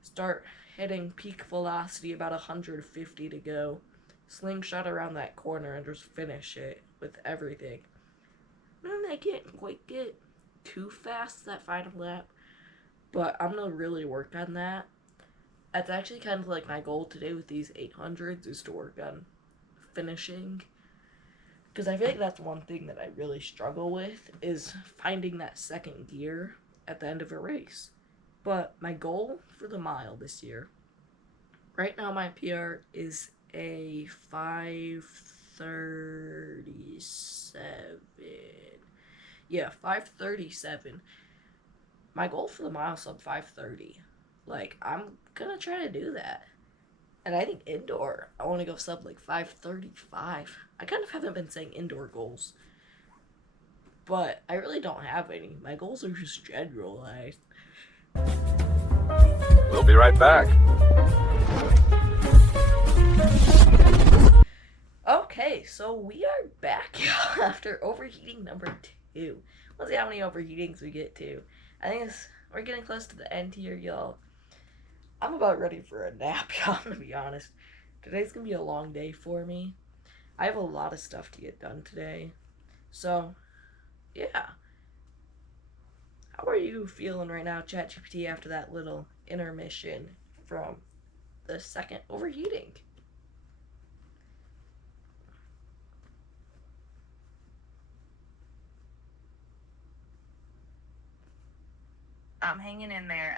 start hitting peak velocity about 150 to go, slingshot around that corner and just finish it with everything. And then I can't quite get too fast that final lap, but I'm going to really work on that. That's actually kind of like my goal today with these 800s is to work on finishing. Because I feel like that's one thing that I really struggle with is finding that second gear at the end of a race. But my goal for the mile this year, right now my PR is a 5:37. Yeah, 5:37. My goal for the mile is sub 5:30. Like, I'm gonna try to do that. And I think indoor, I want to go sub like 5:35. I kind of haven't been saying indoor goals, but I really don't have any. My goals are just generalized. We'll be right back. Okay, so we are back after overheating number 2. Let's see how many overheatings we get to. I think we're getting close to the end here, y'all. I'm about ready for a nap, y'all, I'm gonna be honest. Today's gonna be a long day for me. I have a lot of stuff to get done today. So, yeah. How are you feeling right now, ChatGPT, after that little intermission from the second overheating? I'm hanging in there.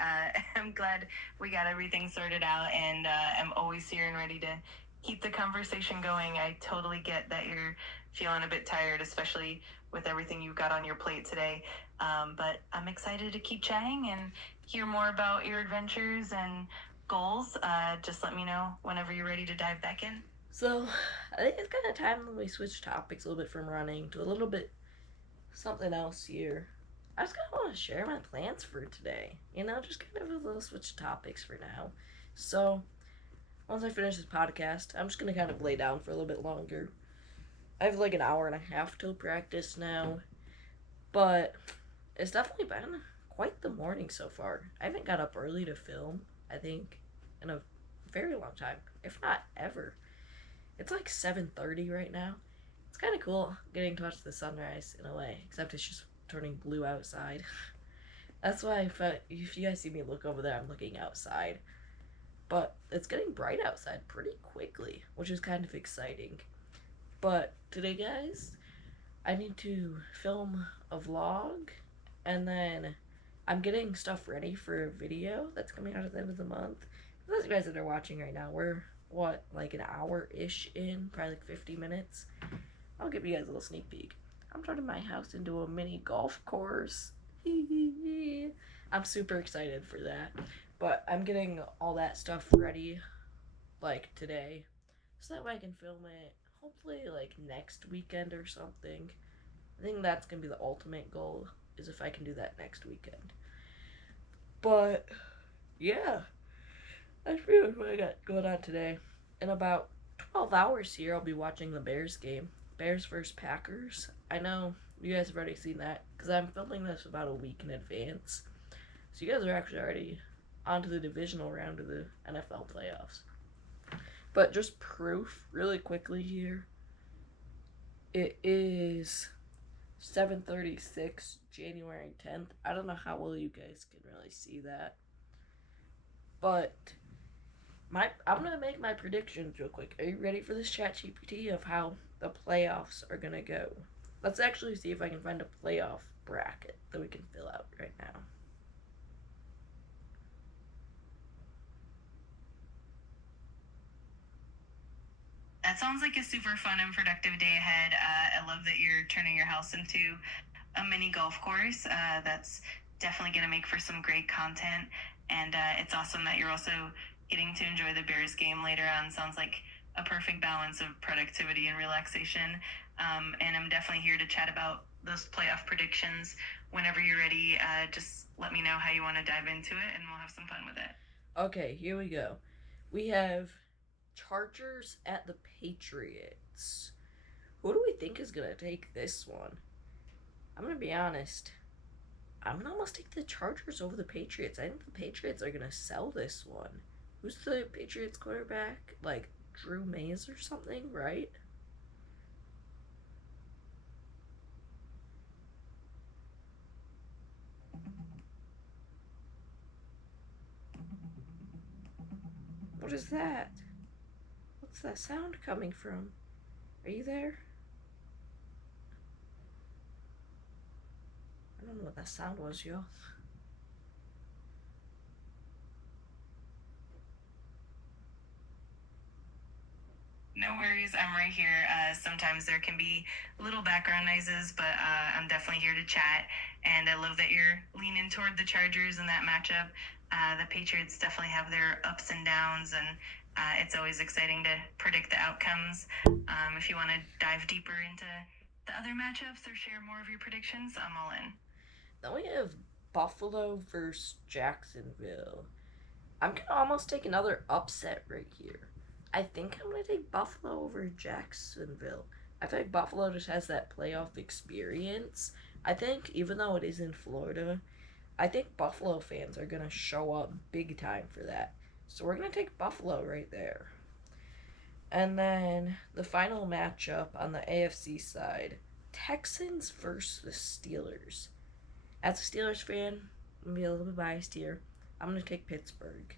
I'm glad we got everything sorted out, and I'm always here and ready to keep the conversation going. I totally get that you're feeling a bit tired, especially with everything you've got on your plate today. But I'm excited to keep chatting and hear more about your adventures and goals. Just let me know whenever you're ready to dive back in. So, I think it's kind of time that we switch topics a little bit from running to a little bit something else here. I just kind of want to share my plans for today. Just kind of a little switch topics for now. So, once I finish this podcast, I'm just going to kind of lay down for a little bit longer. I have like an hour and a half till practice now, but it's definitely been quite the morning so far. I haven't got up early to film, I think, in a very long time, if not ever. It's like 7:30 right now. It's kind of cool getting to watch the sunrise in a way, except it's just turning blue outside. That's why if you guys see me look over there, I'm looking outside. But it's getting bright outside pretty quickly, which is kind of exciting. But today, guys, I need to film a vlog, and then I'm getting stuff ready for a video that's coming out at the end of the month. For those of you guys that are watching right now, we're, like an hour-ish in, probably like 50 minutes. I'll give you guys a little sneak peek. I'm turning my house into a mini golf course. I'm super excited for that. But I'm getting all that stuff ready, like, today, so that way I can film it, hopefully, like, next weekend or something. I think that's going to be the ultimate goal, is if I can do that next weekend. But, yeah, that's pretty much what I got going on today. In about 12 hours here, I'll be watching the Bears game. Bears vs. Packers. I know you guys have already seen that, because I'm filming this about a week in advance. So you guys are actually already onto the divisional round of the NFL playoffs. But just proof, really quickly here. It is 7:36, January 10th. I don't know how well you guys can really see that. But I'm going to make my predictions real quick. Are you ready for this ChatGPT of how the playoffs are going to go? Let's actually see if I can find a playoff bracket that we can fill out right now. That sounds like a super fun and productive day ahead. I love that you're turning your house into a mini golf course. That's definitely going to make for some great content. And it's awesome that you're also getting to enjoy the Bears game later on. Sounds like a perfect balance of productivity and relaxation. And I'm definitely here to chat about those playoff predictions. Whenever you're ready, just let me know how you want to dive into it, and we'll have some fun with it. Okay, here we go. We have Chargers at the Patriots. Who do we think is going to take this one? I'm going to be honest. I'm going to almost take the Chargers over the Patriots. I think the Patriots are going to sell this one. Who's the Patriots quarterback? Like Drew Mays or something, right? What is that? What's that sound coming from? Are you there? I don't know what that sound was, y'all. No worries, I'm right here. Sometimes there can be little background noises, but I'm definitely here to chat. And I love that you're leaning toward the Chargers in that matchup. The Patriots definitely have their ups and downs, and it's always exciting to predict the outcomes. If you want to dive deeper into the other matchups or share more of your predictions, I'm all in. Then we have Buffalo versus Jacksonville. I'm going to almost take another upset right here. I think I'm going to take Buffalo over Jacksonville. I think Buffalo just has that playoff experience. I think even though it is in Florida, I think Buffalo fans are going to show up big time for that. So we're going to take Buffalo right there. And then the final matchup on the AFC side, Texans versus the Steelers. As a Steelers fan, I'm going to be a little bit biased here. I'm going to take Pittsburgh.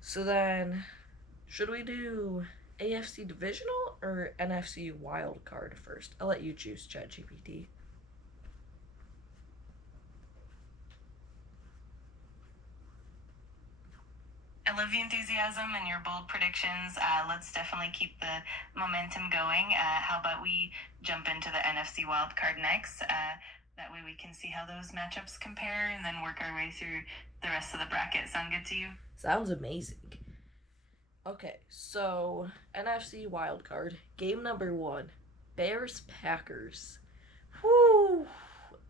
So then, should we do AFC divisional or NFC wild card first? I'll let you choose, ChatGPT. I love the enthusiasm and your bold predictions. Let's definitely keep the momentum going. How about we jump into the NFC wildcard next? That way we can see how those matchups compare and then work our way through the rest of the bracket. Sound good to you? Sounds amazing. Okay, so NFC wildcard, game number 1, Bears-Packers. Whoo!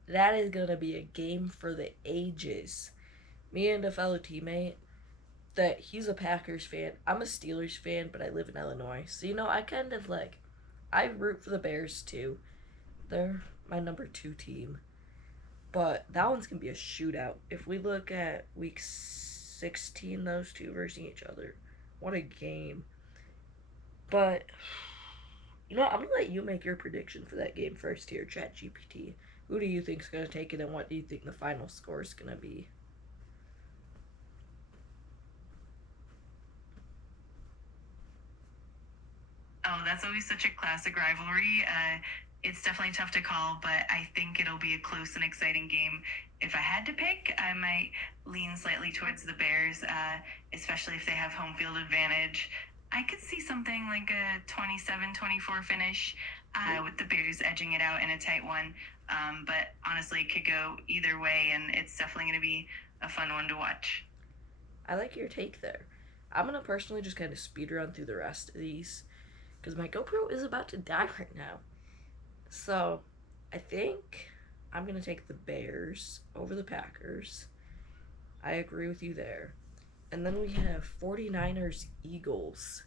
That is going to be a game for the ages. Me and a fellow teammate, that he's a Packers fan. I'm a Steelers fan, but I live in Illinois. So, I root for the Bears too. They're my number 2 team. But that one's going to be a shootout. If we look at week 16, those two versus each other. What a game. But, I'm going to let you make your prediction for that game first here, ChatGPT. Who do you think's going to take it, and what do you think the final score is going to be? Oh, that's always such a classic rivalry. It's definitely tough to call, but I think it'll be a close and exciting game. If I had to pick, I might lean slightly towards the Bears, especially if they have home field advantage. I could see something like a 27-24 finish with the Bears edging it out in a tight one. But honestly, it could go either way, and it's definitely going to be a fun one to watch. I like your take there. I'm going to personally just kind of speed run through the rest of these, because my GoPro is about to die right now. So, I think I'm going to take the Bears over the Packers. I agree with you there. And then we have 49ers Eagles.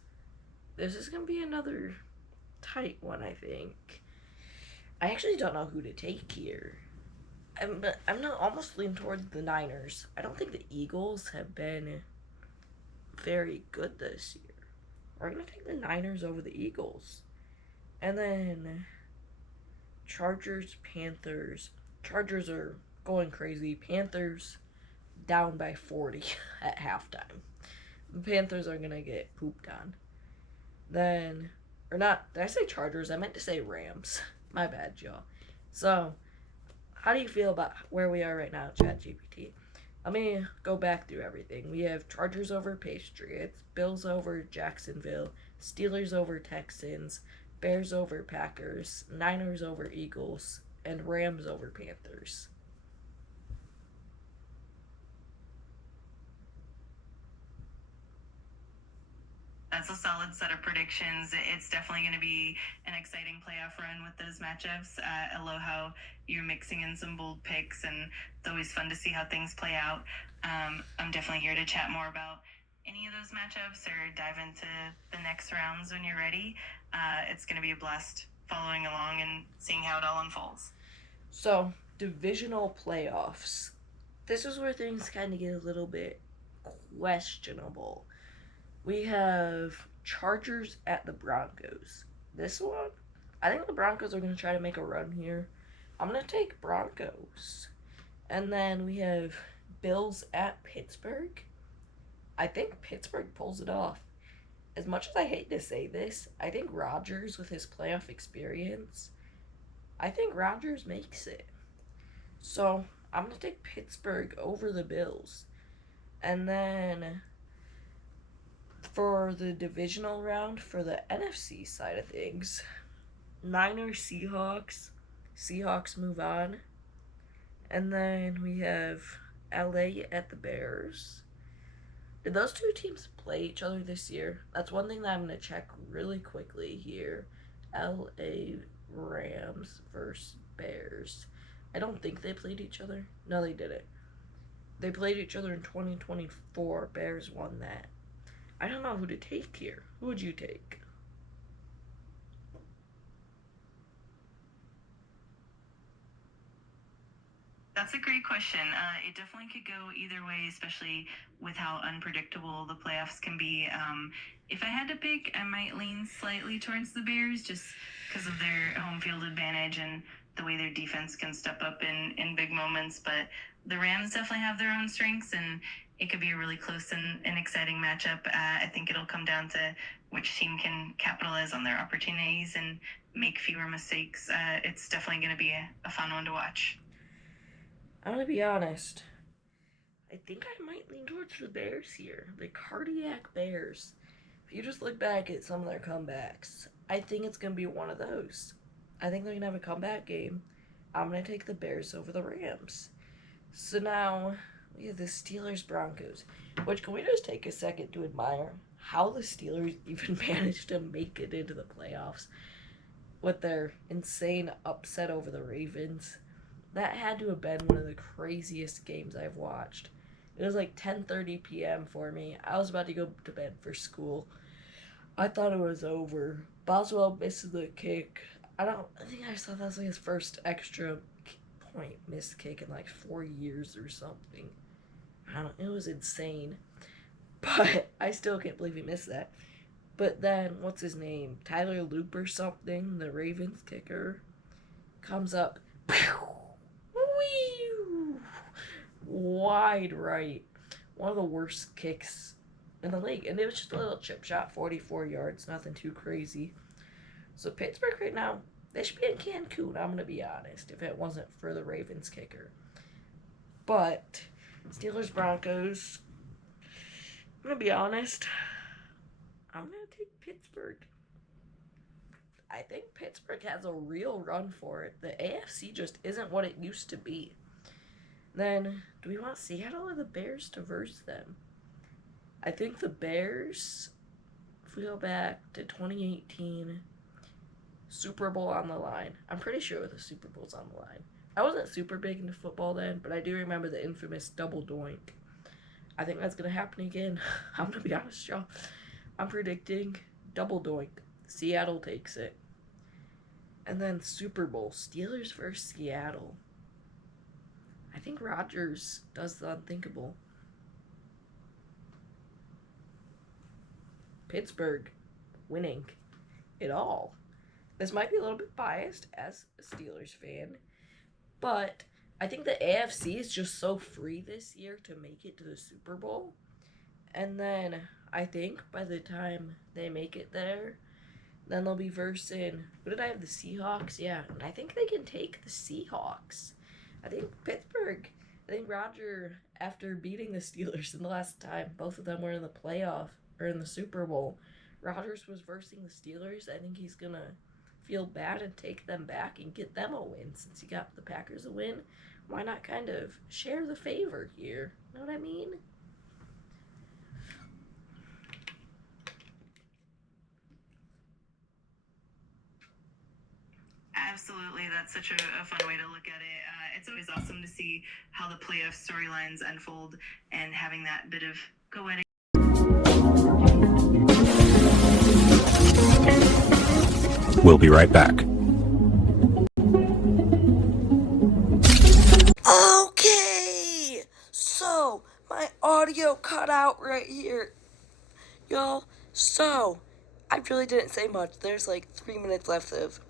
This is going to be another tight one, I think. I actually don't know who to take here. I'm not almost leaning towards the Niners. I don't think the Eagles have been very good this year. We're going to take the Niners over the Eagles. And then Chargers, Panthers. Chargers are going crazy. Panthers down by 40 at halftime. The Panthers are going to get pooped on. Then, or not, did I say Chargers? I meant to say Rams. My bad, y'all. So, how do you feel about where we are right now, ChatGPT? Let me go back through everything. We have Chargers over Patriots, Bills over Jacksonville, Steelers over Texans, Bears over Packers, Niners over Eagles, and Rams over Panthers. That's a solid set of predictions. It's definitely going to be an exciting playoff run with those matchups. I love how you're mixing in some bold picks, and it's always fun to see how things play out. I'm definitely here to chat more about any of those matchups or dive into the next rounds when you're ready. It's going to be a blast following along and seeing how it all unfolds. So, divisional playoffs. This is where things kind of get a little bit questionable. We have Chargers at the Broncos. This one, I think the Broncos are going to try to make a run here. I'm going to take Broncos. And then we have Bills at Pittsburgh. I think Pittsburgh pulls it off. As much as I hate to say this, I think Rodgers, with his playoff experience, I think Rodgers makes it. So, I'm going to take Pittsburgh over the Bills. And then for the divisional round, for the NFC side of things, Niners, Seahawks. Seahawks move on. And then we have LA at the Bears. Did those two teams play each other this year? That's one thing that I'm going to check really quickly here. LA Rams versus Bears. I don't think they played each other. No, they didn't. They played each other in 2024. Bears won that. I don't know who to take here. Who would you take? That's a great question. It definitely could go either way, especially with how unpredictable the playoffs can be. If I had to pick, I might lean slightly towards the Bears just because of their home field advantage and the way their defense can step up in big moments. But the Rams definitely have their own strengths, and it could be a really close and exciting matchup. I think it'll come down to which team can capitalize on their opportunities and make fewer mistakes. It's definitely going to be a fun one to watch. I'm going to be honest. I think I might lean towards the Bears here. The Cardiac Bears. If you just look back at some of their comebacks, I think it's going to be one of those. I think they're going to have a comeback game. I'm going to take the Bears over the Rams. So now, we have the Steelers-Broncos. Which, can we just take a second to admire how the Steelers even managed to make it into the playoffs with their insane upset over the Ravens? That had to have been one of the craziest games I've watched. It was like 10:30 p.m. for me. I was about to go to bed for school. I thought it was over. Boswell misses the kick. I think I saw that was like his first extra point missed kick in like 4 years or something. It was insane. But I still can't believe he missed that. But then, what's his name? Tyler Loop or something, the Ravens kicker, comes up. Wide right. One of the worst kicks in the league. And it was just a little chip shot, 44 yards, nothing too crazy. So Pittsburgh right now, they should be in Cancun, I'm going to be honest, if it wasn't for the Ravens kicker. But Steelers-Broncos, I'm going to be honest, I'm going to take Pittsburgh. I think Pittsburgh has a real run for it. The AFC just isn't what it used to be. Then, do we want Seattle or the Bears to verse them? I think the Bears, if we go back to 2018, Super Bowl on the line. I'm pretty sure the Super Bowl's on the line. I wasn't super big into football then, but I do remember the infamous double doink. I think that's going to happen again. I'm going to be honest, y'all. I'm predicting double doink. Seattle takes it. And then Super Bowl, Steelers versus Seattle. I think Rodgers does the unthinkable. Pittsburgh winning it all. This might be a little bit biased as a Steelers fan, but I think the AFC is just so free this year to make it to the Super Bowl. And then I think by the time they make it there, then they'll be versing, who did I have, the Seahawks? Yeah, and I think they can take the Seahawks. I think Pittsburgh, I think Roger, after beating the Steelers in the last time, both of them were in the playoff, or in the Super Bowl, Rodgers was versing the Steelers. I think he's going to feel bad and take them back and get them a win. Since he got the Packers a win, why not kind of share the favor here? Know what I mean? Absolutely, that's such a fun way to look at it. It's always awesome to see how the playoff storylines unfold and having that bit of go-at. We'll be right back. Okay, so my audio cut out right here, y'all. So I really didn't say much. There's like 3 minutes left of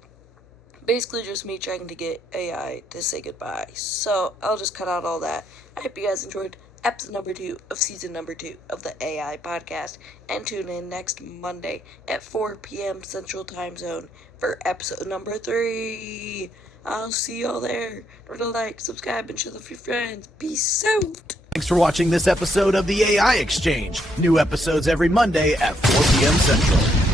basically just me trying to get AI to say goodbye. So I'll just cut out all that. I hope you guys enjoyed episode number 2 of season number 2 of the AI podcast, and tune in next Monday at 4 p.m. Central Time Zone for episode number 3. I'll see y'all there. Remember to like, subscribe, and share with your friends. Peace out. Thanks for watching this episode of the AI Exchange. New episodes every Monday at 4 p.m. Central.